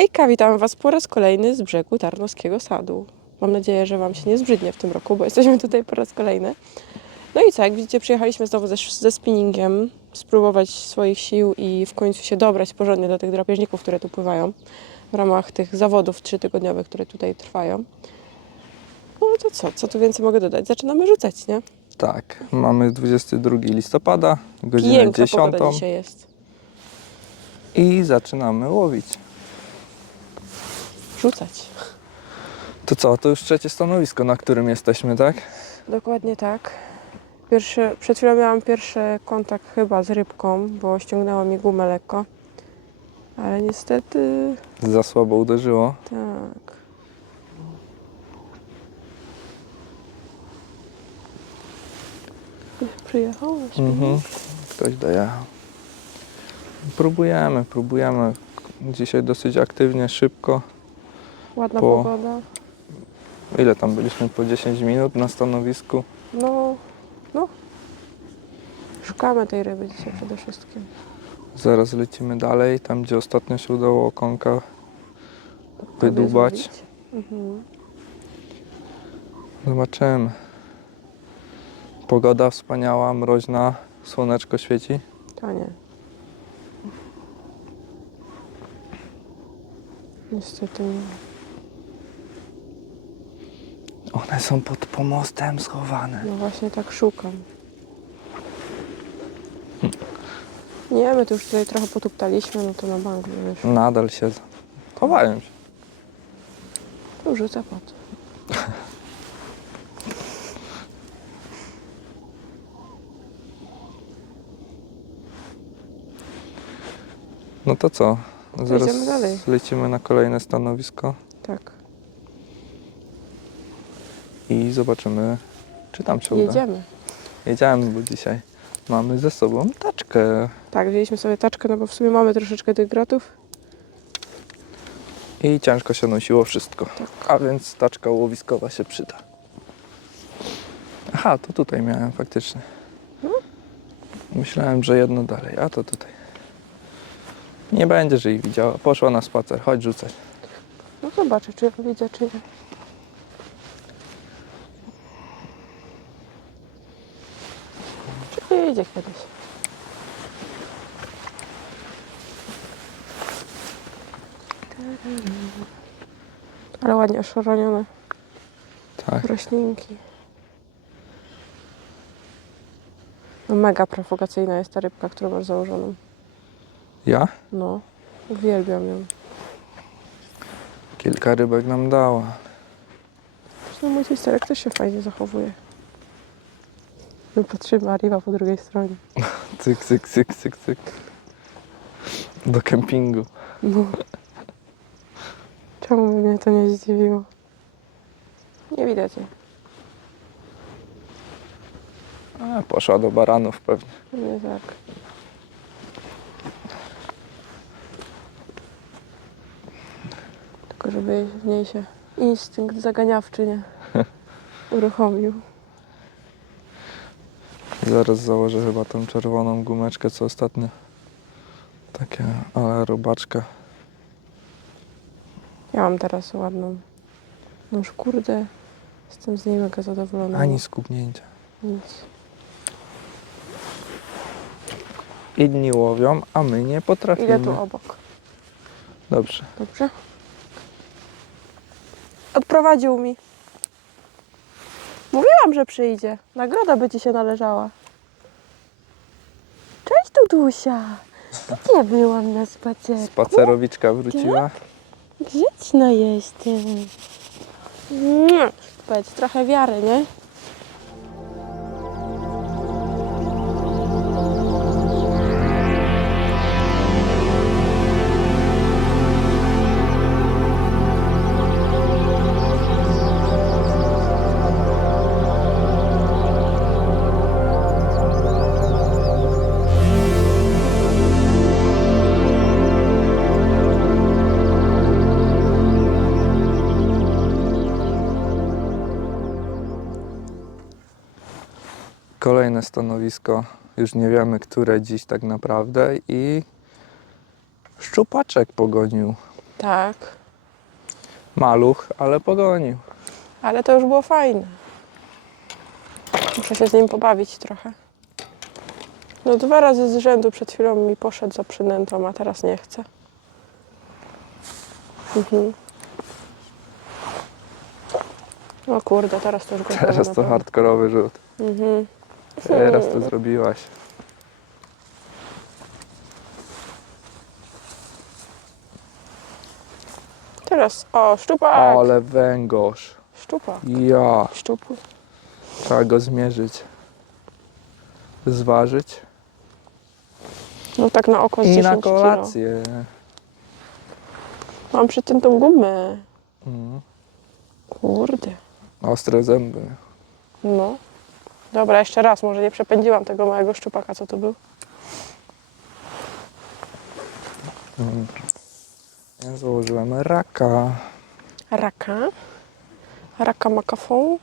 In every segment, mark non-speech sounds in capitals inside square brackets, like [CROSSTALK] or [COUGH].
Hejka, witam Was po raz kolejny z brzegu Tarnowskiego Sadu. Mam nadzieję, że Wam się nie zbrzydnie w tym roku, bo [LAUGHS] jesteśmy tutaj po raz kolejny. No i co, jak widzicie, przyjechaliśmy znowu ze, ze spinningiem, spróbować swoich sił i w końcu się dobrać porządnie do tych drapieżników, które tu pływają w ramach tych zawodów trzytygodniowych, które tutaj trwają. No to co, co tu więcej mogę dodać? Zaczynamy rzucać, nie? Tak, mamy 22 listopada, godzinę Piękna 10 pogoda dzisiaj jest. i zaczynamy łowić. Rzucać. To co, to już trzecie stanowisko, na którym jesteśmy, tak? Dokładnie tak. Pierwszy, przed chwilą miałam pierwszy kontakt chyba z rybką, bo ściągnęła mi gumę lekko. Ale niestety Za słabo uderzyło. tak. Już Przyjechałaś? Mhm. Ktoś dojechał. Próbujemy, próbujemy. Dzisiaj dosyć aktywnie, szybko. Ładna po- pogoda. Ile tam byliśmy? Po 10 minut na stanowisku. No, no. Szukamy tej ryby dzisiaj przede wszystkim. Zaraz lecimy dalej, tam gdzie ostatnio się udało okonka wydubać. Złowić. Mhm. Zobaczymy. Pogoda wspaniała, mroźna, słoneczko świeci. To nie. Niestety nie. One są pod pomostem schowane. No właśnie tak szukam. Nie, my tu już tutaj trochę potuptaliśmy, no to na bank wyszło. Nadal siedzą. Chowają się. Rzucę pot. No to co? Zaraz Jedziemy dalej. lecimy na kolejne stanowisko Tak, i zobaczymy, czy tam się uda. jedziemy. Jedziemy, bo dzisiaj mamy ze sobą taczkę Tak, wzięliśmy sobie taczkę, no bo w sumie mamy troszeczkę tych grotów. i ciężko się nosiło wszystko. A więc taczka łowiskowa się przyda. Aha, to tutaj miałem faktycznie. Myślałem, że jedno dalej, a to tutaj. Nie będzie, że ich widziała. Poszła na spacer, chodź rzucać. No zobaczę, czy ja widzę, czy nie. Czy wyjdzie kiedyś. Ale ładnie oszoronione Tak. roślinki. No mega prowokacyjna jest ta rybka, którą masz założoną. Ja? No, uwielbiam ją. Kilka rybek nam dała. Zresztą mój cisterek też się fajnie zachowuje. My patrzymy, a ryba po drugiej stronie. [LAUGHS] Cyk, cyk, cyk, cyk, cyk. Do kempingu. No. Czemu by mnie to nie zdziwiło? Nie widać jej. A, poszła do baranów pewnie. Nie tak. Tylko żeby w niej się instynkt zaganiawczy nie [LAUGHS] uruchomił. Zaraz założę chyba tą czerwoną gumeczkę, co ostatnio. Takie, ale robaczka. Ja mam teraz ładną. No już kurde, jestem z niej mega zadowolona. Ani skubnięcia. Nic. Inni łowią, a my nie potrafimy. Idę tu obok. Dobrze. Dobrze? Odprowadził mi. Mówiłam, że przyjdzie. Nagroda by ci się należała. Cześć, Dudusia. Gdzie byłam na spacerku? Spacerowiczka wróciła. Grzeczna jestem. Nie. Powiedz, trochę wiary, nie? Kolejne stanowisko. Już nie wiemy, które dziś tak naprawdę. I szczupaczek pogonił Tak, Maluch, ale pogonił. ale to już było fajne. Muszę się z nim pobawić trochę. No dwa razy z rzędu przed chwilą mi poszedł za przynętą, a teraz nie chce. Mhm. O kurde, teraz to już go Teraz to hardkorowy rzut. Mhm. Teraz to zrobiłaś. Teraz, o, szczupak! Ale węgorz. Szczupak. Ja. Szczupły. Trzeba go zmierzyć. Zważyć. No tak na oko z I 10 na kilo. kolację. Mam przyciętą gumę. Mm. Kurde. Ostre zęby. No. Dobra, jeszcze raz, może nie przepędziłam tego małego szczupaka, co to był. Ja założyłem raka. Raka. Raka makafon.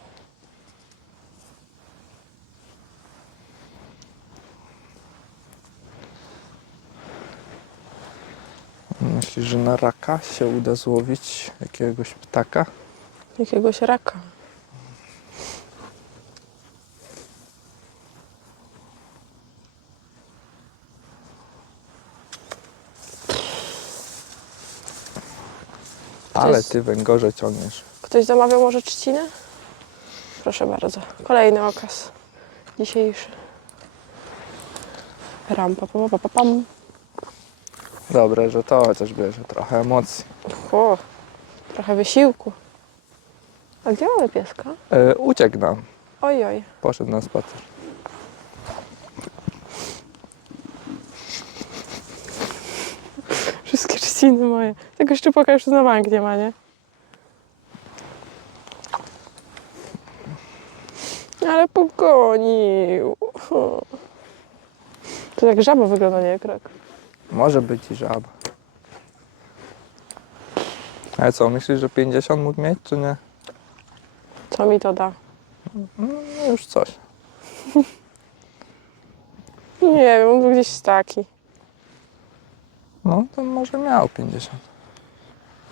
Myślisz, że na raka się uda złowić jakiegoś ptaka? Jakiegoś raka. Ale ty węgorze ciągniesz. Ktoś zamawiał może trzcinę? Proszę bardzo. Kolejny okaz. Dzisiejszy. Rampa, pa, pa, pa, pam. Dobre, że to chociaż bierze trochę emocji. O, trochę wysiłku. A gdzie mamy pieska? E, uciekł nam. Oj, oj. Poszedł na spacer. Wszystkie trzciny moje. Tego szczupaka już na bank nie ma, nie? Ale pogonił. To jak żaba wygląda, nie jak rak. Może być i żaba. Ale co, myślisz, że 50 mógł mieć, czy nie? Co mi to da? No już coś. [LAUGHS] Nie wiem, on był gdzieś taki. No to może miał 50.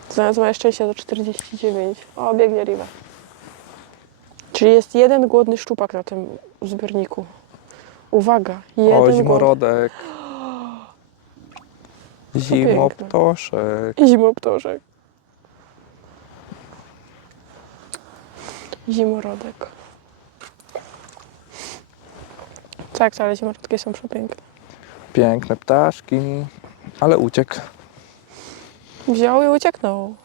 Znalazł moje szczęście do 49. O, biegnie Riva. Czyli jest jeden głodny szczupak na tym zbiorniku. Uwaga, jeden O, głodny. zimorodek. Zimoptoszek. Zimoptoszek. Zimorodek. Tak, ale zimorodki są przepiękne. Piękne ptaszki. Ale uciekł. Wziął i ucieknął.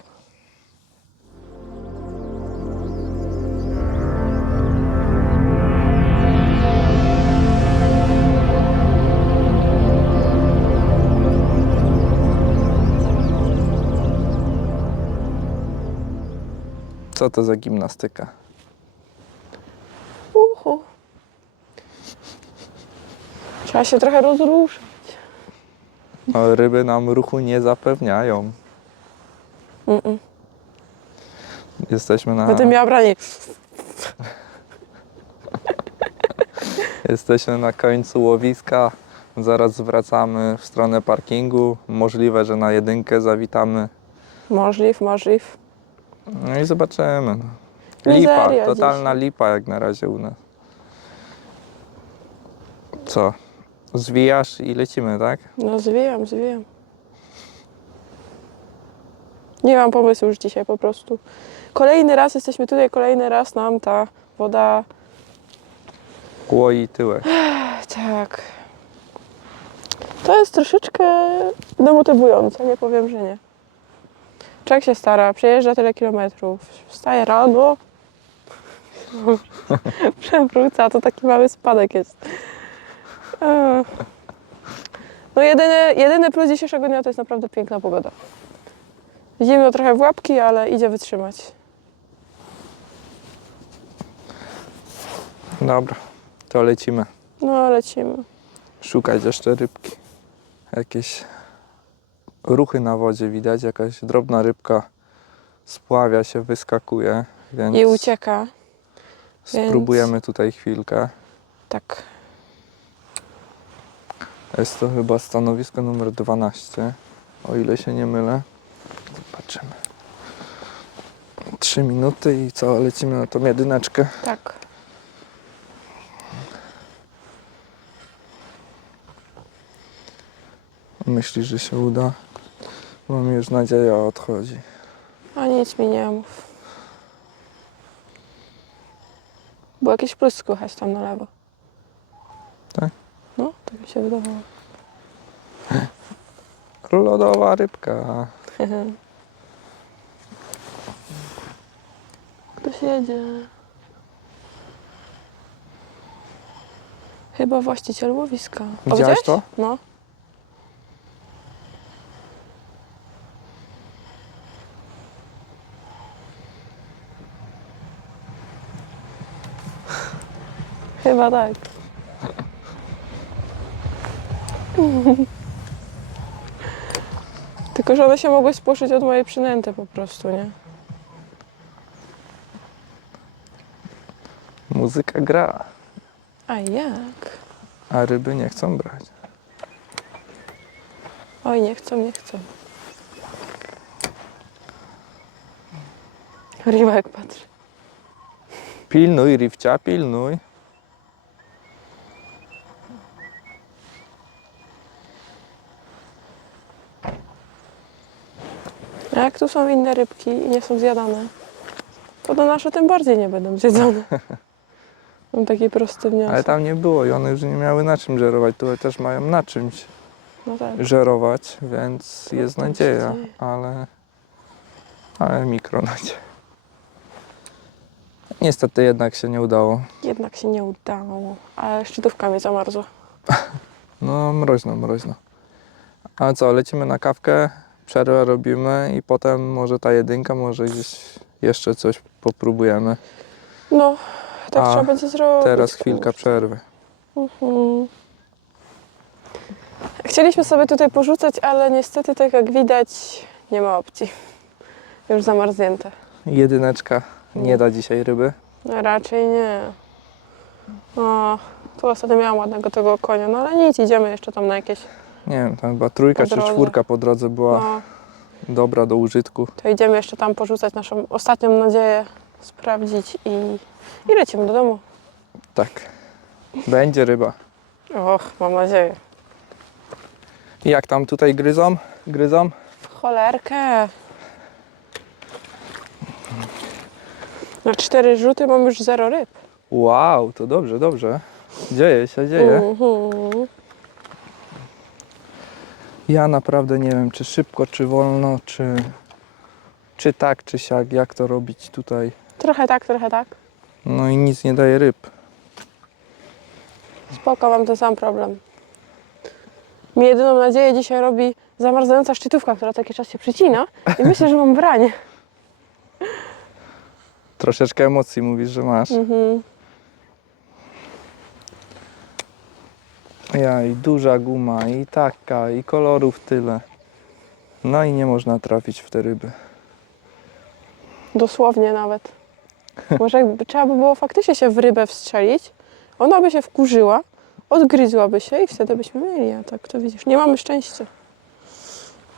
Co to za gimnastyka? Uhu. Trzeba się trochę rozruszać. No, ryby nam ruchu nie zapewniają. Mm-mm. Jesteśmy na, Będę miała branie. jesteśmy na końcu łowiska. Zaraz wracamy w stronę parkingu. Możliwe, że na jedynkę zawitamy. Możliw, możliw. No i zobaczymy. no. Lipa, Mizeria totalna lipa jak na razie u nas. Co? Zwijasz i lecimy, tak? No zwijam, zwijam. Nie mam pomysłu już dzisiaj po prostu. Kolejny raz jesteśmy tutaj, kolejny raz nam ta woda... Kłoi tyłek. [SIGHS] Tak. To jest troszeczkę demotywujące, nie powiem, że nie. Człowiek się stara, przejeżdża tyle kilometrów, wstaje rano, [LAUGHS] przewróca, to taki mały spadek jest. No jedyny, jedyny plus dzisiejszego dnia to jest naprawdę piękna pogoda. Zimno trochę w łapki, ale idzie wytrzymać. Dobra, to lecimy. No lecimy. Szukać jeszcze rybki. Jakieś ruchy na wodzie widać, jakaś drobna rybka spławia się, wyskakuje, więc I ucieka. więc- spróbujemy tutaj chwilkę. Tak. Jest to chyba stanowisko numer 12, o ile się nie mylę. Zobaczymy. Trzy minuty i co, lecimy na tą jedyneczkę. Tak. Myślisz, że się uda? Mam już nadzieję, odchodzi. A nic mi nie mów. Było jakieś plus słychać tam na lewo. Tak? No, tak mi się wydawało. Lodowa rybka. [LAUGHS] Ktoś jedzie. Chyba właściciel łowiska. O, Widziałaś to? No. [LAUGHS] Chyba tak. [LAUGHS] Tylko, że one się mogły spłoszyć od mojej przynęty po prostu, nie? Muzyka gra, A jak? a ryby nie chcą brać. Oj, nie chcą, nie chcą. Riwak patrzy. Pilnuj, Rifcia, pilnuj. Tu są inne rybki i nie są zjadane, to do nasze tym bardziej nie będą zjedzone. [LAUGHS] Mam taki prosty wniosek. Ale tam nie było i one już nie miały na czym żerować. Tutaj też mają na czymś No tak. żerować, więc No jest tam się nadzieja, ale, ale mikro [LAUGHS] nadzieja. Niestety jednak się nie udało. Jednak się nie udało. Ale szczytówka mnie zamarzła. [LAUGHS] No mroźno, mroźno. A co, lecimy na kawkę, przerwę robimy i potem może ta jedynka, może gdzieś jeszcze coś popróbujemy. No, tak A trzeba będzie zrobić. Teraz chwilka przerwy. Mhm. Chcieliśmy sobie tutaj porzucać, ale niestety, tak jak widać, nie ma opcji. Już zamarznięte. Jedyneczka nie da dzisiaj ryby. No, raczej nie. O, tu ostatnio miałam ładnego tego konia, no ale nic, idziemy jeszcze tam na jakieś. Nie wiem, tam chyba trójka czy czwórka po drodze była No, dobra do użytku. to idziemy jeszcze tam porzucać naszą ostatnią nadzieję, sprawdzić i, i lecimy do domu. Tak. Będzie ryba. Och, mam nadzieję. I Jak tam tutaj gryzą? Gryzą? W cholerkę. Na cztery rzuty mam już zero ryb. Wow, to dobrze, dobrze. Dzieje się, dzieje. Mhm. Ja naprawdę nie wiem, czy szybko, czy wolno, czy, czy tak, czy siak, jak to robić tutaj. Trochę tak, trochę tak. No i nic nie daje ryb. Spoko, mam ten sam problem. Mi jedyną nadzieję dzisiaj robi zamarzająca szczytówka, która jakiś czas się przycina i myślę, że mam branie. Troszeczkę emocji mówisz, że masz. Mhm. Ja i duża guma, i taka, i kolorów tyle. No i nie można trafić w te ryby. Dosłownie nawet. Może jakby trzeba by było faktycznie się w rybę wstrzelić, ona by się wkurzyła, odgryzłaby się i wtedy byśmy mieli, a tak to widzisz, nie mamy szczęścia.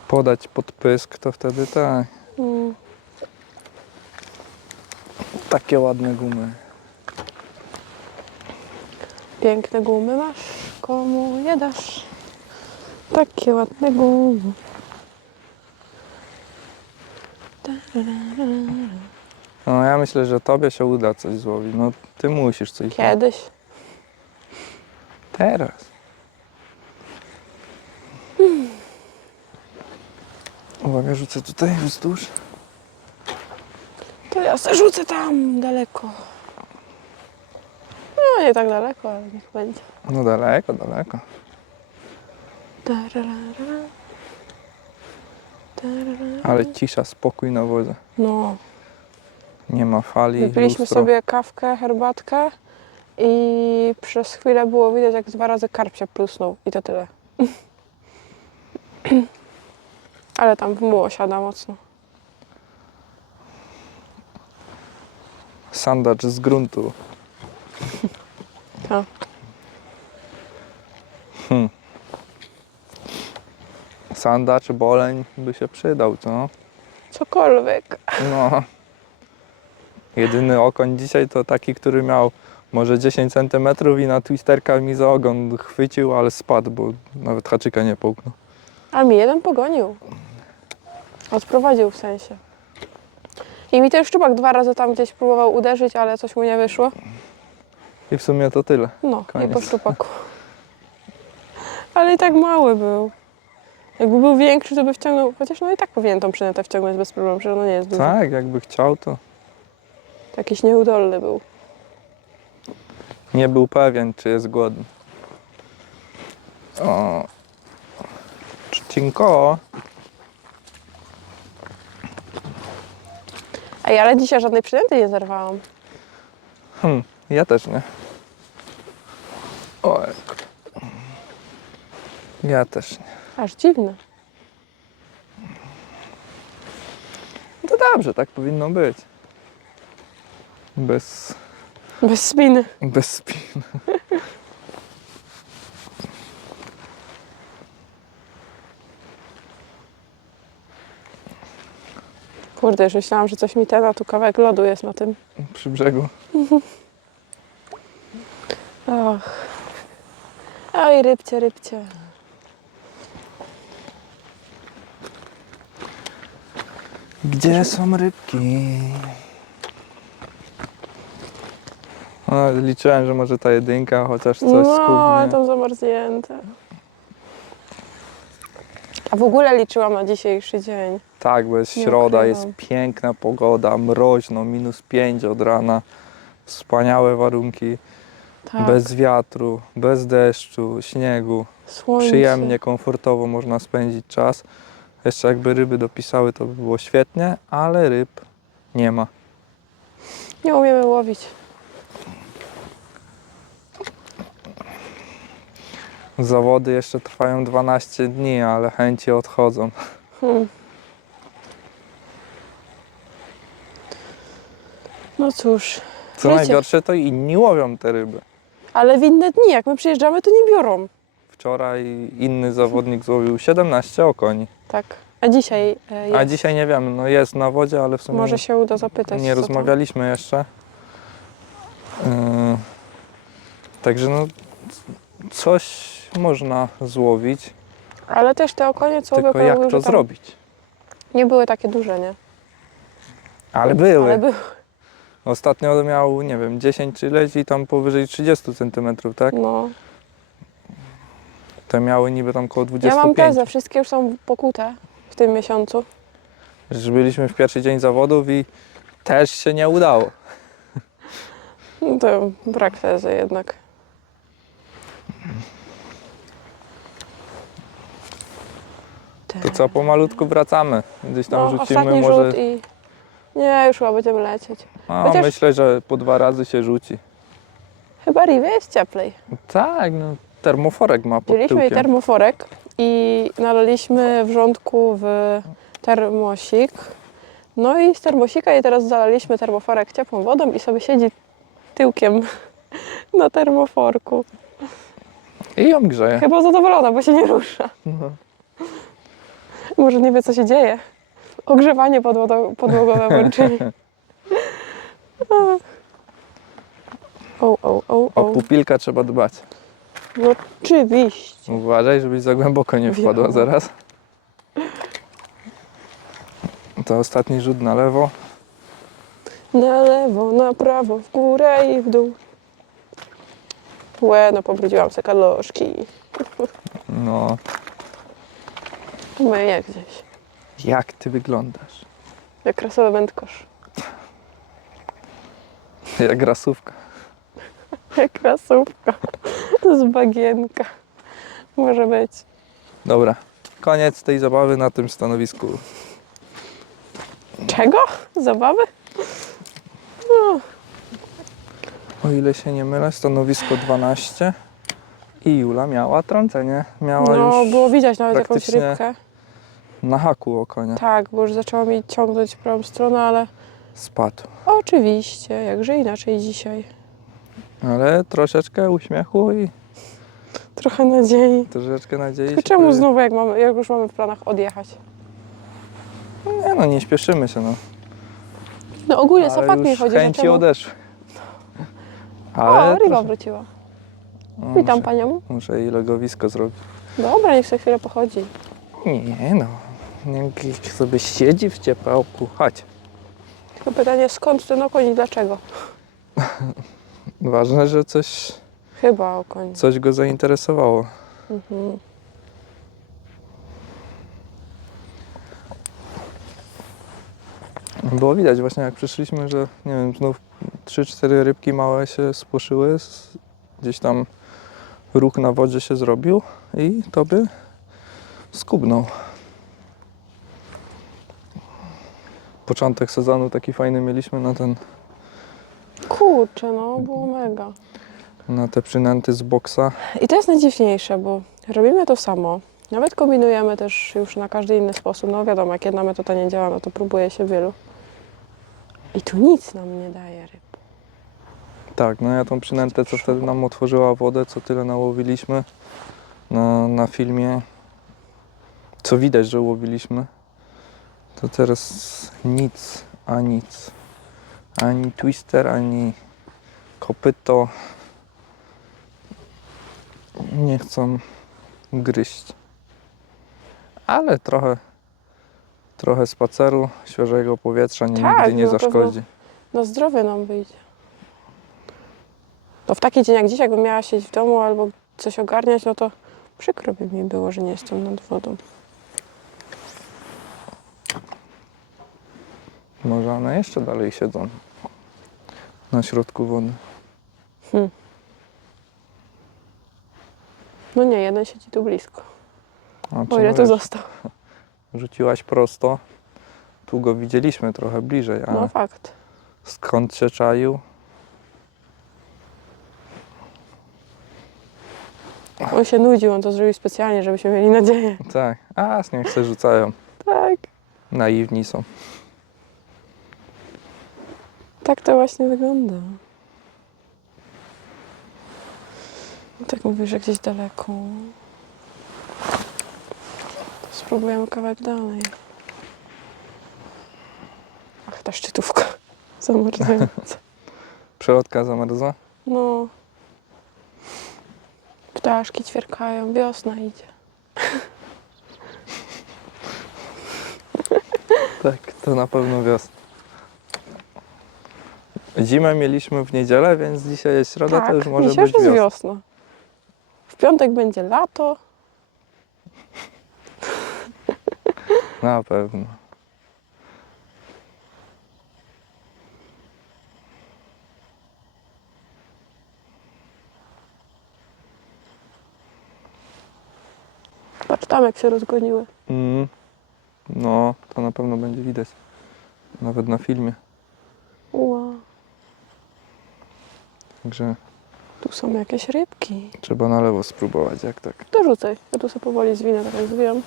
Podać pod pysk, to wtedy tak. Mm. Takie ładne gumy. Piękne gumy masz, komu je dasz? Takie ładne gumy. No ja myślę, że tobie się uda coś złowić. No ty musisz coś. Kiedyś. Teraz. Uwaga, rzucę tutaj wzdłuż. To ja se rzucę tam daleko. No nie tak daleko, ale niech będzie. No daleko, daleko. Tararara. Tararara. Ale cisza, spokój na wodzie. No, Nie ma fali. wypiliśmy lustro. sobie kawkę, herbatkę i przez chwilę było widać, jak dwa razy karp się plusnął i to tyle. [CLEARS THROAT] Ale tam w muło siada mocno. Sandacz z gruntu. Tak. Hmm. Sandacz, boleń by się przydał, co? Cokolwiek. No. Jedyny okoń dzisiaj to taki, który miał może 10 cm i na twisterka mi za ogon chwycił, ale spadł, bo nawet haczyka nie połknął. A mi jeden pogonił. Odprowadził w sensie. I mi ten szczupak dwa razy tam gdzieś próbował uderzyć, ale coś mu nie wyszło. I w sumie to tyle. No, Koniec. i po szczupaku. Ale i tak mały był. Jakby był większy, to by wciągnął. Chociaż no i tak powinien tą przynętę wciągnąć bez problemu, że no nie jest duży. Tak, jakby chciał, to Jakiś nieudolny był. nie był pewien, czy jest głodny. O. Trzcinko. Ej, ale dzisiaj żadnej przynęty nie zerwałam. Hm, ja też nie. Oj. Ja też nie. Aż dziwne. No to dobrze, tak powinno być. Bez, Bez spiny. bez spin. Kurde, już myślałam, że coś mi ten, a tu kawałek lodu jest na tym. Przy brzegu. Och. Oj, rybcie, rybcie. Gdzie są rybki? No, liczyłem, że może ta jedynka chociaż coś no, skubnie. tam zamarznięte. A w ogóle liczyłam na dzisiejszy dzień. Tak, bo jest Nie środa, jest ukrywam. piękna pogoda, mroźno, minus 5 od rana. Wspaniałe warunki, Tak, bez wiatru, bez deszczu, śniegu. słońce. Przyjemnie, komfortowo można spędzić czas. Jeszcze jakby ryby dopisały, to by było świetnie, ale ryb nie ma. Nie umiemy łowić. Zawody jeszcze trwają 12 dni, ale chęci odchodzą. Hmm. No cóż, Co Wiecie- najgorsze, to inni łowią te ryby. Ale w inne dni, jak my przyjeżdżamy, to nie biorą. Wczoraj inny zawodnik złowił 17 okoni, Tak. A dzisiaj e, jest. a dzisiaj nie wiemy, no jest na wodzie, ale w sumie Może się uda zapytać. nie co rozmawialiśmy jeszcze. Yy, Także no coś można złowić, Ale też te okonie, co tylko jak to zrobić? Nie były takie duże, nie? Ale były. Ale były. Ostatnio miał, nie wiem, 10 czy ileś i tam powyżej 30 cm, tak? No. Te miały niby tam koło Ja 25. mam tezę, wszystkie już są pokute w tym miesiącu. Że byliśmy w pierwszy dzień zawodów i też się nie udało. No to brak tezy jednak. To co, pomalutku wracamy. Gdzieś tam No, rzucimy ostatni może... rzut i... Nie, już chyba będziemy lecieć. A, chociaż- myślę, że po dwa razy się rzuci. Chyba Rive jest cieplej. Tak, no, termoforek ma pod Wzięliśmy jej tyłkiem. termoforek i nalaliśmy wrzątku w termosik. No i z termosika i teraz zalaliśmy termoforek ciepłą wodą i sobie siedzi tyłkiem [LAUGHS] na termoforku. I ją grzeje. Chyba zadowolona, bo się nie rusza. No. Może nie wie, co się dzieje. Ogrzewanie podłogo- podłogowe włączyli. [LAUGHS] O, o, o, O o. pupilka trzeba dbać. No oczywiście. Uważaj, żebyś za głęboko nie wpadła Wiadomo. zaraz. To ostatni rzut na lewo. Na lewo, na prawo, w górę i w dół. Łe, no pobrudziłam se kaloszki. No, Myję gdzieś. jak ty wyglądasz? Jak krasowy wędkosz. Jak rasówka. [LAUGHS] Jak krasówka. Z bagienka. Może być. Dobra, koniec tej zabawy na tym stanowisku. Czego? Zabawy? No, O ile się nie mylę, stanowisko 12 i Jula miała trącenie. Miała no już było widać nawet jakąś rybkę. na haku o konia. Tak, bo już zaczęło mi ciągnąć w prawą stronę, ale Spadł. oczywiście, jakże inaczej dzisiaj. Ale troszeczkę uśmiechu i Trochę nadziei. troszeczkę nadziei. Tylko się czemu pojawi- znowu, jak, mamy, jak już mamy w planach odjechać? Nie no, nie śpieszymy się, no. No ogólnie Ale Sapak mi już chodzi, że chęci czemu... odeszły. O, Ale ryba trochę- wróciła. no, Witam muszę, panią. muszę jej logowisko zrobić. Dobra, niech sobie chwilę pochodzi. Nie no, niech sobie siedzi w ciepełku. Chodź. Tylko pytanie, skąd ten okoń i dlaczego? [LAUGHS] Ważne, że coś, Chyba okoń. coś go zainteresowało. Mhm. Było widać właśnie jak przyszliśmy, że nie wiem, znów 3-4 rybki małe się spłoszyły. s- Gdzieś tam ruch na wodzie się zrobił i to by skubnął. Początek sezonu taki fajny mieliśmy na, ten, Kurczę, no było mega. na te przynęty z boksa. I to jest najdziwniejsze, bo robimy to samo. Nawet kombinujemy też już na każdy inny sposób. No wiadomo, jak jedna metoda nie działa, no to próbuje się wielu. I tu nic nam nie daje ryb. Tak, no ja tą przynętę, co wtedy nam otworzyła wodę, co tyle nałowiliśmy na, na filmie, co widać, że łowiliśmy, to teraz nic, a nic. Ani twister, ani kopyto nie chcą gryźć. Ale trochę, trochę spaceru, świeżego powietrza nigdy Tak, nie pewno. zaszkodzi. Na zdrowie nam wyjdzie. To w taki dzień jak dzisiaj, jakbym miała siedzieć w domu albo coś ogarniać, no to przykro by mi było, że nie jestem nad wodą. Może one jeszcze dalej siedzą na środku wody. No nie, jeden siedzi tu blisko. A O ile wiesz, został. [LAUGHS] Rzuciłaś prosto. Tu go widzieliśmy trochę bliżej, ale No fakt. skąd się czaił? On się nudził, on to zrobił specjalnie, żebyśmy mieli nadzieję. Tak, a niech se rzucają. Tak. Naiwni są. Tak to właśnie wygląda. Tak mówisz, że gdzieś daleko. To spróbujemy kawałek dalej. Ach, ta szczytówka. [LAUGHS] Zamarzająca. [LAUGHS] Przelotka zamarza? No. Ptaszki ćwierkają, wiosna idzie. [LAUGHS] Tak, to na pewno wiosna. Zimę mieliśmy w niedzielę, więc dzisiaj jest środa, to już może Tak, dzisiaj być już jest wiosna. wiosna. W piątek będzie lato. [LAUGHS] Na pewno. Patrz tam, jak się rozgoniły. Mm. No, to na pewno będzie widać. Nawet na filmie. Także tu są jakieś rybki. trzeba na lewo spróbować, jak tak. Dorzucaj. Ja tu sobie powoli zwinę, tak jak zwijam.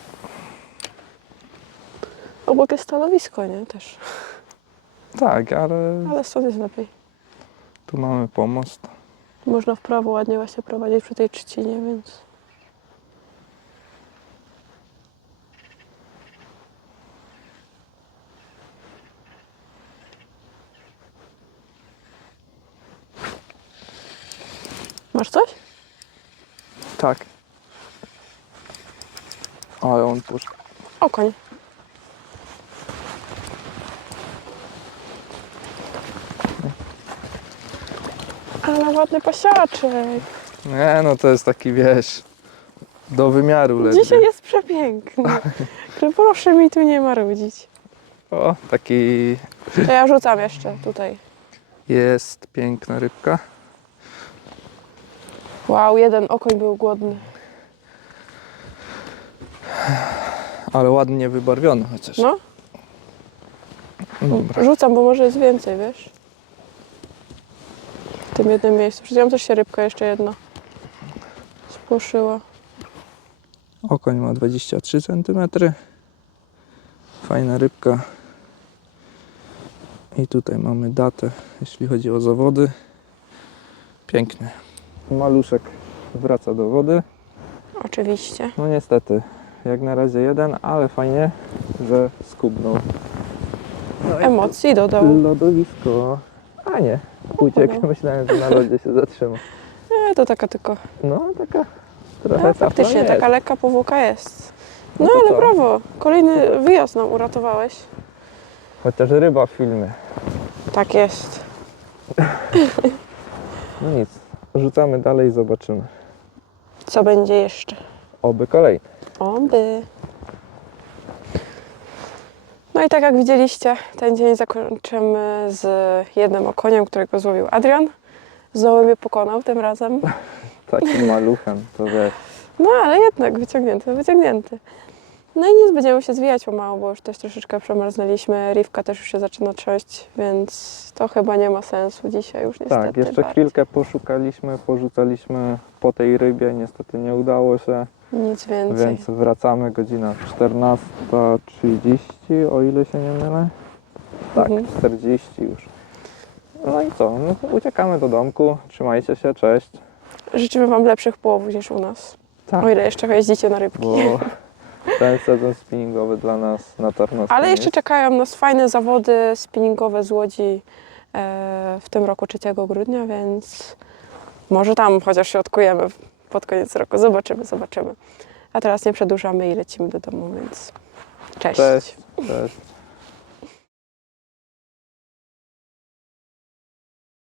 Obok jest stanowisko, nie? Też. Tak, ale Ale stąd jest lepiej. tu mamy pomost. Można w prawo ładnie właśnie prowadzić przy tej trzcinie, więc... Masz coś? Tak. Ale on poszedł. Okoń. Ale ładny pasiaczek. Nie, no to jest taki, wiesz, do wymiaru ledwie. Dzisiaj jest przepiękny. [LAUGHS] Proszę mi tu nie marudzić. O, taki To ja rzucam jeszcze tutaj. jest piękna rybka. Wow, jeden okoń był głodny. Ale ładnie wybarwiona chociaż. No, Dobra. rzucam, bo może jest więcej, wiesz? W tym jednym miejscu. Przed chwilą też się rybka jeszcze jedna spłoszyła. Okoń ma 23 cm. Fajna rybka. I tutaj mamy datę, jeśli chodzi o zawody. Piękny. Maluszek wraca do wody. Oczywiście. No niestety, jak na razie jeden, ale fajnie, że skubnął. No emocji dodał. Lodowisko. A nie, uciekł. No. Myślałem, że na lodzie się zatrzyma. Nie, to taka tylko. No, taka trochę No, faktycznie, jest. taka lekka powłoka jest. No No ale co? brawo, kolejny wyjazd nam uratowałeś. Chociaż ryba w filmie. Tak jest. [LAUGHS] No nic, rzucamy dalej i zobaczymy. Co będzie jeszcze? Oby kolejny. Oby. No i tak jak widzieliście, ten dzień zakończymy z jednym okoniem, którego złowił Adrian. Znowu mnie pokonał tym razem. [LAUGHS] Takim maluchem, to wiesz. No ale jednak wyciągnięty, wyciągnięty. No i nic, będziemy się zwijać pomału, bo już też troszeczkę przemarznęliśmy. Riwka też już się zaczyna trząść, więc to chyba nie ma sensu dzisiaj już niestety. Tak, jeszcze bardzo. chwilkę poszukaliśmy, porzucaliśmy po tej rybie, niestety nie udało się, Nic więcej. więc wracamy godzina 14.30, o ile się nie mylę. Tak, Mhm. 40 już. No i co, no to uciekamy do domku, trzymajcie się, cześć. Życzymy Wam lepszych połowów niż u nas. Tak. O ile jeszcze jeździcie na rybki. Bo [LAUGHS] ten sezon spinningowy dla nas na Tarnowskim Ale jeszcze czekają nas fajne zawody spinningowe z Łodzi e, w tym roku 3 grudnia, więc może tam chociaż się odkujemy pod koniec roku. Zobaczymy, zobaczymy. A teraz nie przedłużamy i lecimy do domu, więc cześć. Cześć, cześć.